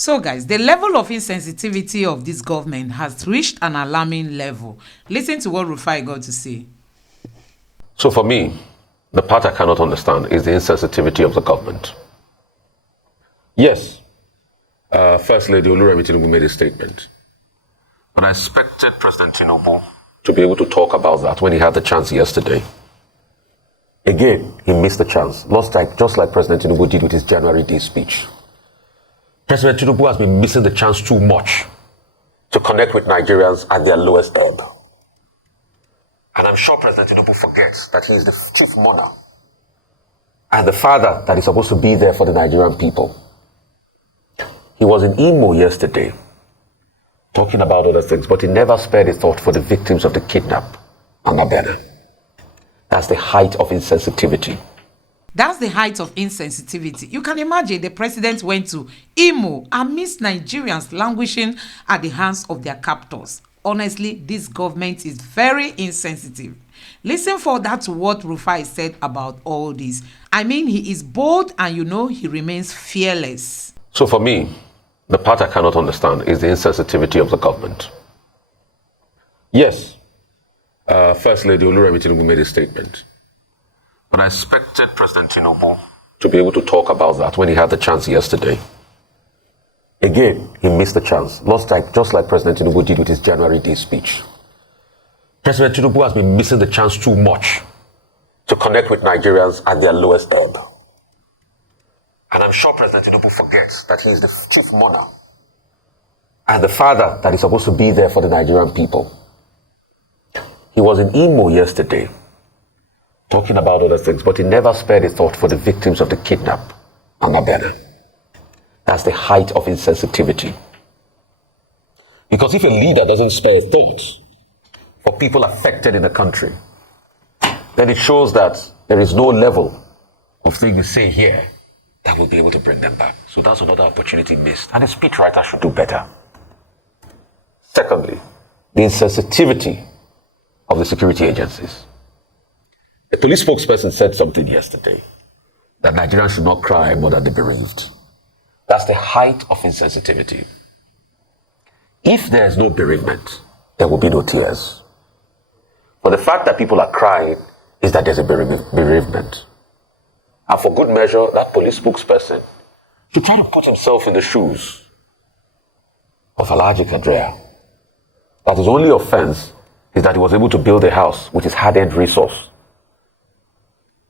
So guys, the level of insensitivity of this government has reached an alarming level. Listen to what Rufai got to say. So for me, the part I cannot understand is the insensitivity of the government. Yes, First Lady Oluremi Tinubu made a statement. But I expected President Tinubu to be able to talk about that when he had the chance yesterday. Again, he missed the chance, just like President Tinubu did with his January Day speech. President Tinubu has been missing the chance too much to connect with Nigerians at their lowest ebb. And I'm sure President Tinubu forgets that he is the chief mourner and the father that is supposed to be there for the Nigerian people. He was in Imo yesterday talking about other things, but he never spared a thought for the victims of the kidnap and Abena. That's the height of insensitivity. That's the height of insensitivity. You can imagine the president went to Imo amidst Nigerians languishing at the hands of their captors. Honestly, this government is very insensitive. Listen for that to what Rufai said about all this. I mean, he is bold and he remains fearless. So for me, the part I cannot understand is the insensitivity of the government. Yes, First Lady Oluremi Tinubu made a statement. But I expected President Tinubu to be able to talk about that when he had the chance yesterday. Again, he missed the chance, just like President Tinubu did with his January Day speech. President Tinubu has been missing the chance too much to connect with Nigerians at their lowest ebb. And I'm sure President Tinubu forgets that he is the chief mourner and the father that is supposed to be there for the Nigerian people. He was in Imo yesterday talking about other things, but he never spared a thought for the victims of the kidnap and Abena. That's the height of insensitivity. Because if a leader doesn't spare a thought for people affected in the country, then it shows that there is no level of thing you say here that will be able to bring them back. So that's another opportunity missed. And a speechwriter should do better. Secondly, the insensitivity of the security agencies. A police spokesperson said something yesterday, that Nigerians should not cry more than the bereaved. That's the height of insensitivity. If there is no bereavement, there will be no tears. But the fact that people are crying is that there's a bereavement. And for good measure, that police spokesperson should try to put himself in the shoes of Alhaji Kadrea. That his only offense is that he was able to build a house with his hard-earned resource.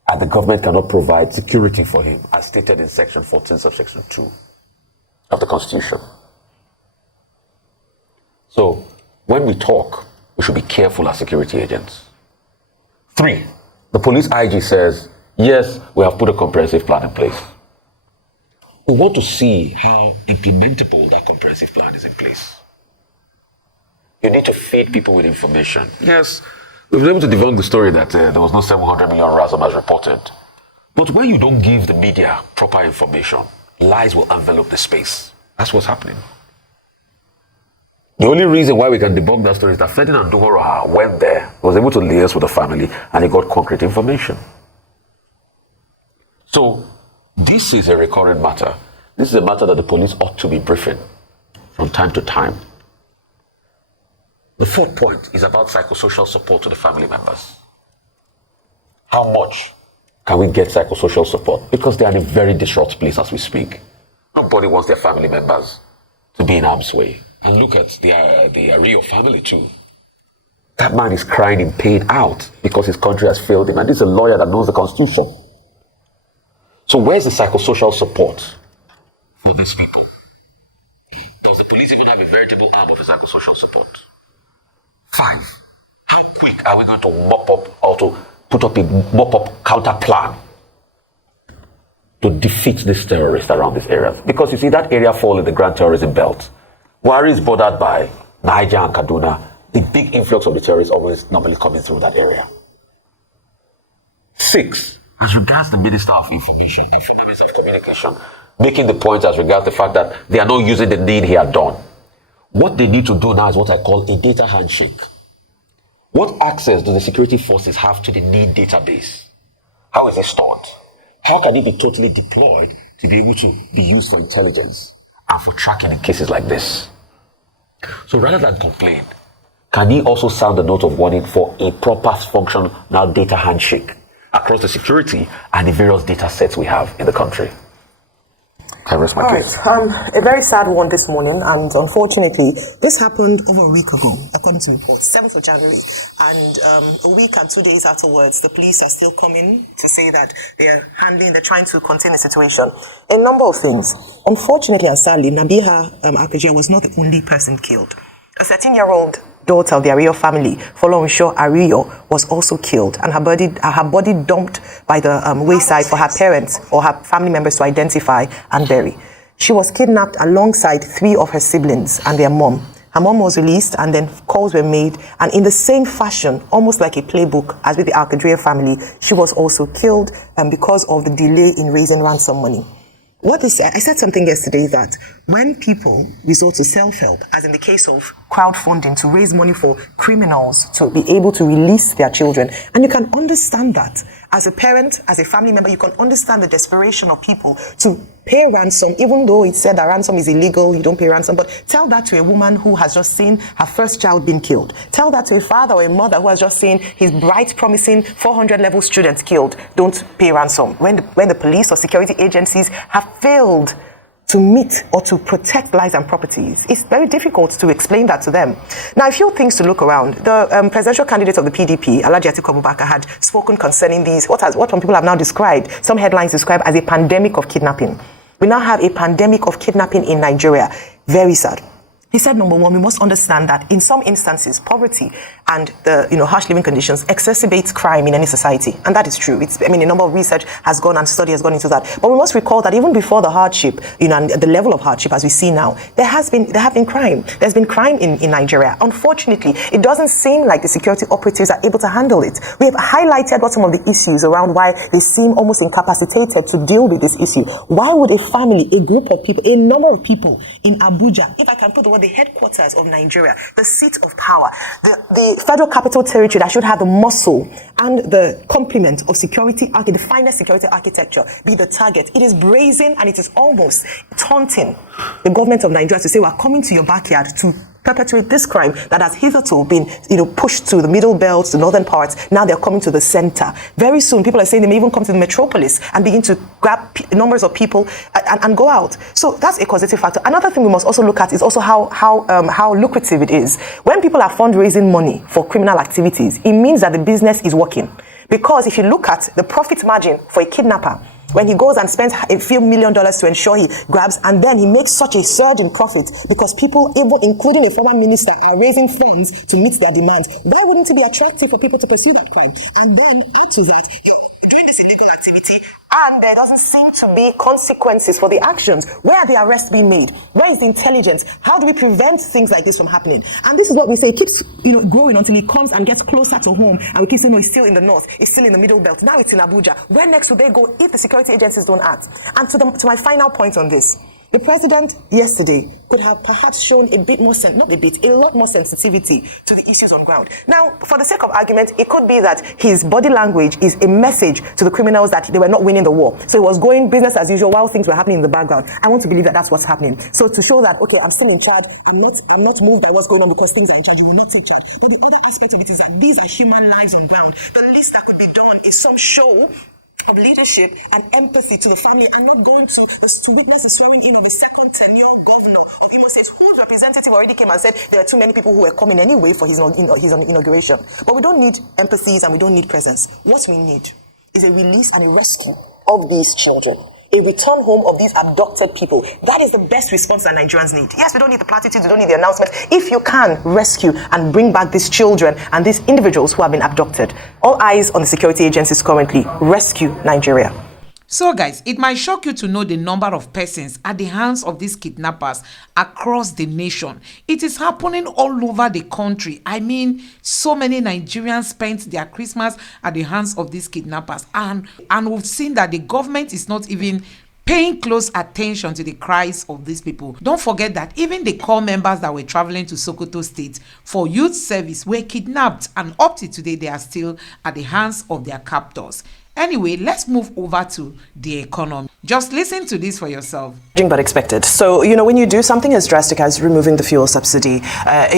And the government cannot provide security for him, as stated in Section 14 of Section 2 of the Constitution. So, when we talk, we should be careful as security agents. 3, the police IG says, yes, we have put a comprehensive plan in place. We want to see how implementable that comprehensive plan is in place. You need to feed people with information. Yes, we've been able to debunk the story that there was no 700 million ransom as reported. But when you don't give the media proper information, lies will envelop the space. That's what's happening. The only reason why we can debunk that story is that Ferdinand Duhoroha went there, was able to liaise with the family, and he got concrete information. So, this is a recurring matter. This is a matter that the police ought to be briefing from time to time. The 4th point is about psychosocial support to the family members. How much can we get psychosocial support? Because they are in a very distraught place as we speak. Nobody wants their family members to be in harm's way. And look at the Rio family too. That man is crying in pain out because his country has failed him. And this is a lawyer that knows the Constitution. So where's the psychosocial support for these people? Does the police even have a veritable arm of psychosocial support? 5, how quick are we going to mop up or to put up a mop-up counter plan to defeat these terrorists around these areas? Because you see, that area fall in the Grand Terrorism Belt. Wari is bordered by Niger and Kaduna. The big influx of the terrorists always normally coming through that area. 6, as regards the Minister of Information and Fundamental of Communication, making the point as regards the fact that they are not using the need he had done. What they need to do now is what I call a data handshake. What access do the security forces have to the need database? How is it stored? How can it be totally deployed to be able to be used for intelligence and for tracking in cases like this. So rather than complain, can he also sound the note of warning for a proper functional data handshake across the security and the various data sets we have in the country? I rest my case. A very sad one this morning, and unfortunately, this happened over a week ago, according to reports, 7th of January. And a week and 2 days afterwards, the police are still coming to say that they're trying to contain the situation. A number of things. Unfortunately and sadly, Nabiha Akajia was not the only person killed. A 13-year-old daughter of the Ario family, Folorunso Ario, was also killed, and her body dumped by the wayside for her parents or her family members to identify and bury. She was kidnapped alongside 3 of her siblings and their mom. Her mom was released, and then calls were made, and in the same fashion, almost like a playbook, as with the Alcadria family, she was also killed because of the delay in raising ransom money. I said something yesterday that when people resort to self-help, as in the case of crowdfunding to raise money for criminals to be able to release their children, and you can understand that as a parent, as a family member, you can understand the desperation of people to pay ransom, even though it said that ransom is illegal, you don't pay ransom. But tell that to a woman who has just seen her first child being killed. Tell that to a father or a mother who has just seen his bright, promising 400-level student killed. Don't pay ransom. When the police or security agencies have failed to meet or to protect lives and properties, it's very difficult to explain that to them. Now, a few things to look around. The presidential candidate of the PDP, Alhaji Atiku Abubakar, had spoken concerning these, what some people have now described, some headlines describe as a pandemic of kidnapping. We now have a pandemic of kidnapping in Nigeria. Very sad. He said, number one, we must understand that in some instances, poverty and the harsh living conditions exacerbates crime in any society. And that is true. A number of research has gone and study has gone into that. But we must recall that even before the hardship, and the level of hardship as we see now, there have been crime. There's been crime in Nigeria. Unfortunately, it doesn't seem like the security operatives are able to handle it. We have highlighted what some of the issues around why they seem almost incapacitated to deal with this issue. Why would a family, a group of people, a number of people in Abuja, if I can put the word, the headquarters of Nigeria, the seat of power, the federal capital territory that should have the muscle and the complement of security, the finest security architecture, be the target. It is brazen, and it is almost taunting the government of Nigeria to say, we're coming to your backyard to perpetuate this crime that has hitherto been, pushed to the middle belt, the northern parts. Now they're coming to the center. Very soon, people are saying they may even come to the metropolis and begin to grab numbers of people and go out. So that's a causative factor. Another thing we must also look at is also how lucrative it is. When people are fundraising money for criminal activities, it means that the business is working. Because if you look at the profit margin for a kidnapper, when he goes and spends a few $1 million to ensure he grabs, and then he makes such a surge in profit because people, even including a former minister, are raising funds to meet their demands. Why wouldn't it be attractive for people to pursue that crime? And then add to that, you're doing this illegal activity, and there doesn't seem to be consequences for the actions. Where are the arrests being made? Where is the intelligence? How do we prevent things like this from happening? And this is what we say, it keeps growing until it comes and gets closer to home, and we keep saying, no, it's still in the north, it's still in the middle belt, now it's in Abuja. Where next will they go if the security agencies don't act? And to my final point on this, the president yesterday could have perhaps shown a lot more sensitivity to the issues on ground. Now, for the sake of argument, it could be that his body language is a message to the criminals that they were not winning the war. So he was going business as usual while things were happening in the background. I want to believe that that's what's happening. So to show that, okay, I'm still in charge, I'm not moved by what's going on because things are in charge, you will not take charge. But the other aspect of it is that these are human lives on ground. The least that could be done is some show of leadership and empathy to the family. I'm not going to witness the swearing in of a second tenure governor of Imo State, whose representative already came and said there are too many people who were coming anyway for his inauguration. But we don't need empathies and we don't need presence. What we need is a release and a rescue of these children. A return home of these abducted people. That is the best response that Nigerians need. Yes, we don't need the platitudes, we don't need the announcements. If you can rescue and bring back these children and these individuals who have been abducted, all eyes on the security agencies currently. Rescue Nigeria. So guys, it might shock you to know the number of persons at the hands of these kidnappers across the nation. It is happening all over the country. I mean, so many Nigerians spent their Christmas at the hands of these kidnappers. And we've seen that the government is not even paying close attention to the cries of these people. Don't forget that even the core members that were traveling to Sokoto State for youth service were kidnapped, and up to today they are still at the hands of their captors. Anyway, let's move over to the economy. Just listen to this for yourself. But expected. So, when you do something as drastic as removing the fuel subsidy,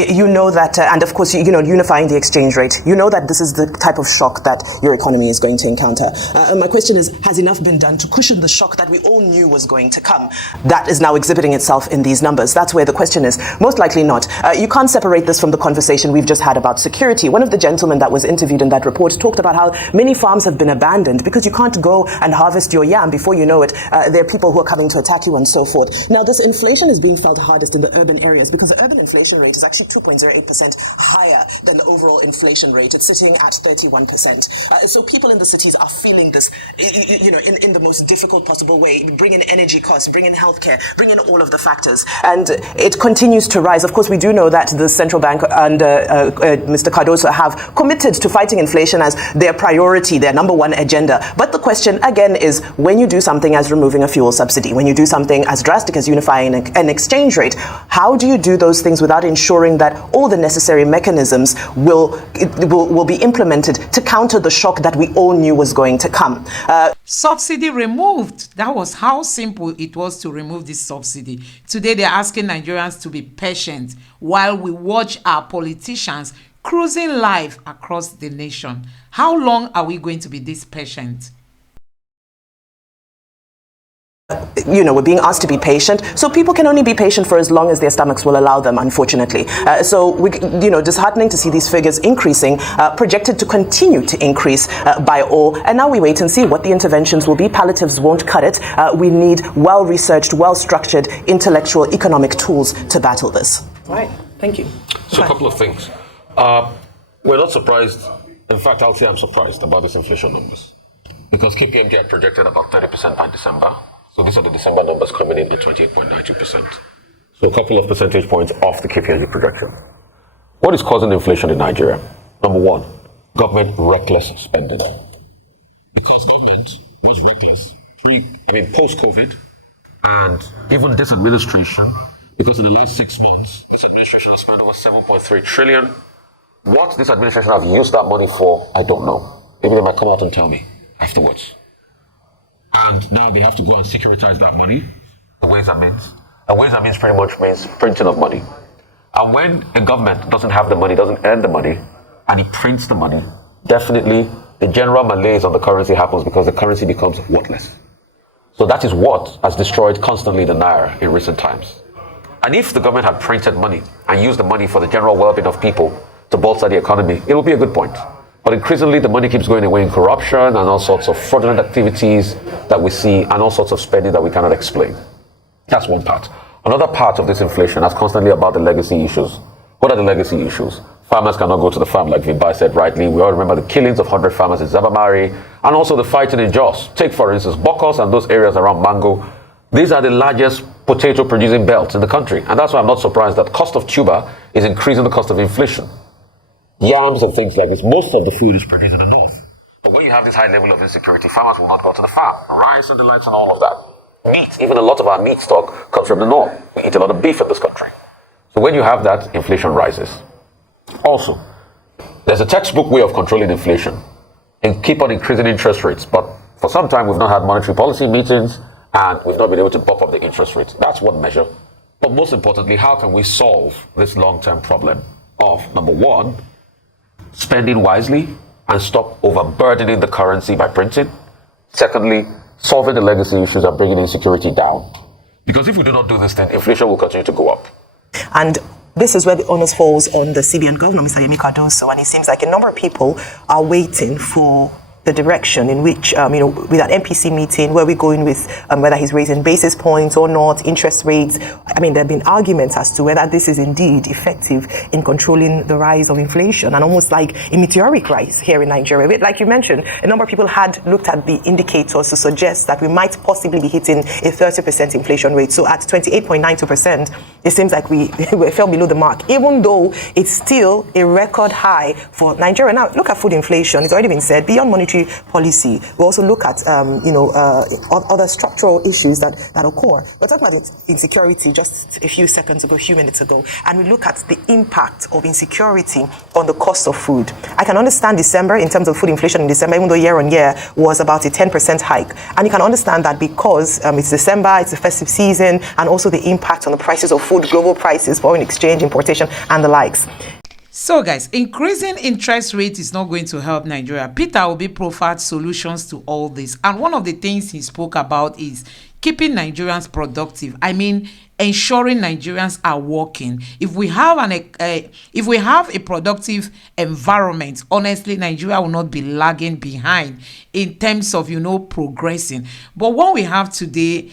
you know that, and of course, unifying the exchange rate, you know that this is the type of shock that your economy is going to encounter. My question is, has enough been done to cushion the shock that we all knew was going to come? That is now exhibiting itself in these numbers. That's where the question is. Most likely not. You can't separate this from the conversation we've just had about security. One of the gentlemen that was interviewed in that report talked about how many farms have been abandoned because you can't go and harvest your yam. Before you know it, there are people who are coming to attack you and so forth. Now, this inflation is being felt hardest in the urban areas because the urban inflation rate is actually 2.08% higher than the overall inflation rate. It's sitting at 31%. So people in the cities are feeling this, in the most difficult possible way. Bring in energy costs, bring in healthcare, bring in all of the factors. And it continues to rise. Of course, we do know that the central bank and Mr. Cardoso have committed to fighting inflation as their priority, their number one agenda. But the question, again, is when you do something as removing a fuel subsidy, when you do something as drastic as unifying an exchange rate, how do you do those things without ensuring that all the necessary mechanisms will be implemented to counter the shock that we all knew was going to come? Subsidy removed. That was how simple it was to remove this subsidy. Today, they're asking Nigerians to be patient while we watch our politicians cruising live across the nation. How long are we going to be this patient? We're being asked to be patient. So people can only be patient for as long as their stomachs will allow them, unfortunately. Disheartening to see these figures increasing, projected to continue to increase by all. And now we wait and see what the interventions will be. Palliatives won't cut it. We need well-researched, well-structured, intellectual, economic tools to battle this. All right. Thank you. So a couple of things. We're not surprised. In fact, I'll say I'm surprised about these inflation numbers. Because KPMG had projected about 30% by December. So these are the December numbers coming in at 28.92%. So a couple of percentage points off the KPMG projection. What is causing inflation in Nigeria? Number one, government reckless spending. Because government was reckless post-COVID, and even this administration, because in the last 6 months, this administration has spent over 7.3 trillion. What this administration have used that money for, I don't know. Maybe they might come out and tell me afterwards. And now they have to go and securitize that money, the Ways and Means. And Ways and Means pretty much means printing of money. And when a government doesn't have the money, doesn't earn the money, and it prints the money, definitely the general malaise on the currency happens because the currency becomes worthless. So that is what has destroyed constantly the Naira in recent times. And if the government had printed money and used the money for the general well-being of people to bolster the economy, it will be a good point. But increasingly, the money keeps going away in corruption and all sorts of fraudulent activities that we see and all sorts of spending that we cannot explain. That's one part. Another part of this inflation is constantly about the legacy issues. What are the legacy issues? Farmers cannot go to the farm, like Vibai said rightly. We all remember the killings of 100 farmers in Zabamari and also the fighting in Jos. Take, for instance, Bokos and those areas around Mango. These are the largest potato producing belts in the country. And that's why I'm not surprised that cost of tuber is increasing the cost of inflation. Yams and things like this, most of the food is produced in the north. But when you have this high level of insecurity, farmers will not go to the farm. Rice and the likes and all of that. Meat, even a lot of our meat stock comes from the north. We eat a lot of beef in this country. So when you have that, inflation rises. Also, there's a textbook way of controlling inflation and keep on increasing interest rates. But for some time, we've not had monetary policy meetings and we've not been able to bump up the interest rates. That's one measure. But most importantly, how can we solve this long-term problem of, number one, spending wisely and stop overburdening the currency by printing. Secondly, solving the legacy issues and bringing insecurity down. Because if we do not do this, then inflation will continue to go up. And this is where the onus falls on the CBN governor, Mr. Yemi Cardoso, and it seems like a number of people are waiting for the direction in which, with that MPC meeting, where we're going with whether he's raising basis points or not, interest rates. I mean, there have been arguments as to whether this is indeed effective in controlling the rise of inflation and almost like a meteoric rise here in Nigeria. Like you mentioned, a number of people had looked at the indicators to suggest that we might possibly be hitting a 30% inflation rate. So at 28.92%, it seems like we fell below the mark, even though it's still a record high for Nigeria. Now, look at food inflation. It's already been said, beyond monetary monetary policy. We also look at, other structural issues that occur. We're talking about insecurity just a few seconds ago, a few minutes ago, and we look at the impact of insecurity on the cost of food. I can understand December in terms of food inflation in December, even though year on year was about a 10% hike. And you can understand that because it's December, it's the festive season, and also the impact on the prices of food, global prices, foreign exchange, importation, and the likes. So guys, increasing interest rate is not going to help Nigeria. Peter Obi proffered solutions to all this. And one of the things he spoke about is keeping Nigerians productive. I mean, ensuring Nigerians are working. If we have a productive environment, honestly, Nigeria will not be lagging behind in terms of progressing. But what we have today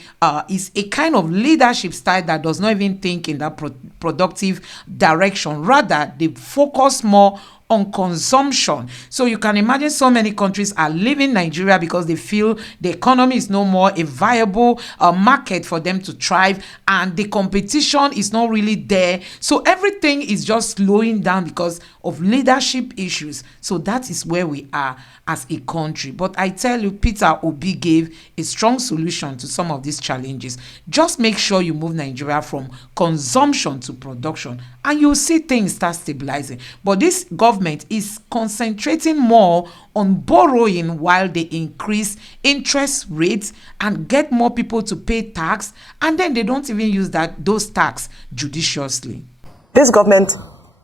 is a kind of leadership style that does not even think in that productive direction. Rather, they focus more on consumption. So you can imagine so many countries are leaving Nigeria because they feel the economy is no more a viable market for them to thrive, and the competition is not really there. So everything is just slowing down because of leadership issues. So that is where we are as a country. But I tell you, Peter Obi gave a strong solution to some of these challenges. Just make sure you move Nigeria from consumption to production, and you'll see things start stabilizing. But this government is concentrating more on borrowing while they increase interest rates and get more people to pay tax, and then they don't even use those tax judiciously. This government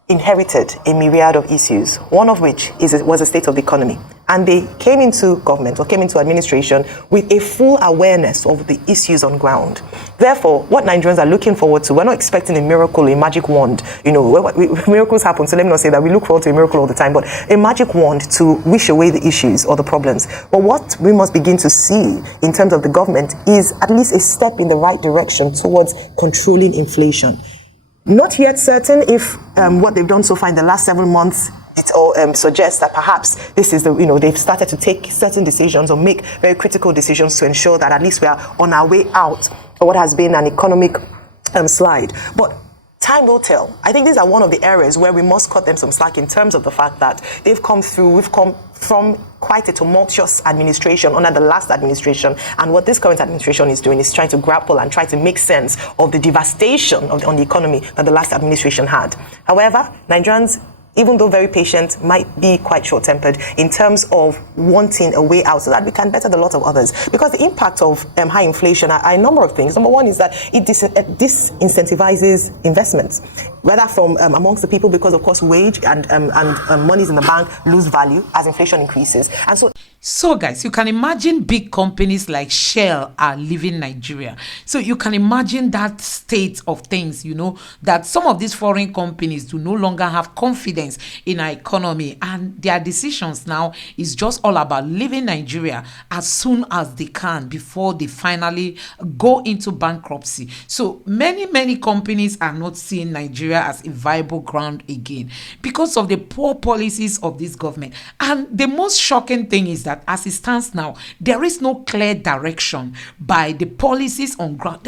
inherited a myriad of issues, one of which was the state of the economy. And they came into government or came into administration with a full awareness of the issues on ground. Therefore, what Nigerians are looking forward to, we're not expecting a miracle, a magic wand. Miracles happen, so let me not say that we look forward to a miracle all the time, but a magic wand to wish away the issues or the problems. But what we must begin to see in terms of the government is at least a step in the right direction towards controlling inflation. Not yet certain if what they've done so far in the last 7 months, it all suggests that perhaps this is they've started to take certain decisions or make very critical decisions to ensure that at least we are on our way out of what has been an economic slide. But time will tell. I think these are one of the areas where we must cut them some slack in terms of the fact that we've come from quite a tumultuous administration under the last administration, and what this current administration is doing is trying to grapple and try to make sense of the devastation on the economy that the last administration had. However, Nigerians, even though very patient, might be quite short-tempered in terms of wanting a way out so that we can better the lot of others. Because the impact of high inflation are a number of things. Number one is that it disincentivizes investments, whether from amongst the people, because of course wage and monies in the bank lose value as inflation increases. And so guys, you can imagine big companies like Shell are leaving Nigeria. So you can imagine that state of things, that some of these foreign companies do no longer have confidence in our economy, and their decisions now is just all about leaving Nigeria as soon as they can before they finally go into bankruptcy. So many companies are not seeing Nigeria as a viable ground again because of the poor policies of this government. And the most shocking thing is that as it stands now, there is no clear direction by the policies on ground.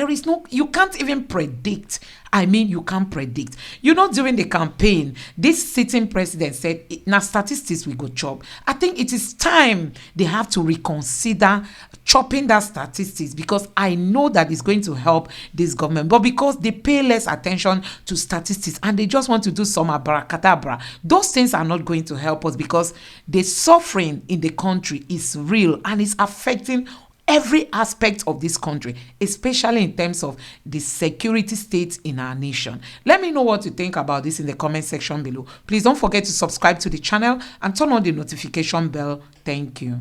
You can't even predict. You can't predict. During the campaign, this sitting president said, now statistics we go chop. I think it is time they have to reconsider chopping that statistics, because I know that it's going to help this government. But because they pay less attention to statistics and they just want to do some abracadabra, those things are not going to help us, because the suffering in the country is real and it's affecting every aspect of this country, especially in terms of the security state in our nation. Let me know what you think about this in the comment section below. Please don't forget to subscribe to the channel and turn on the notification bell. Thank you.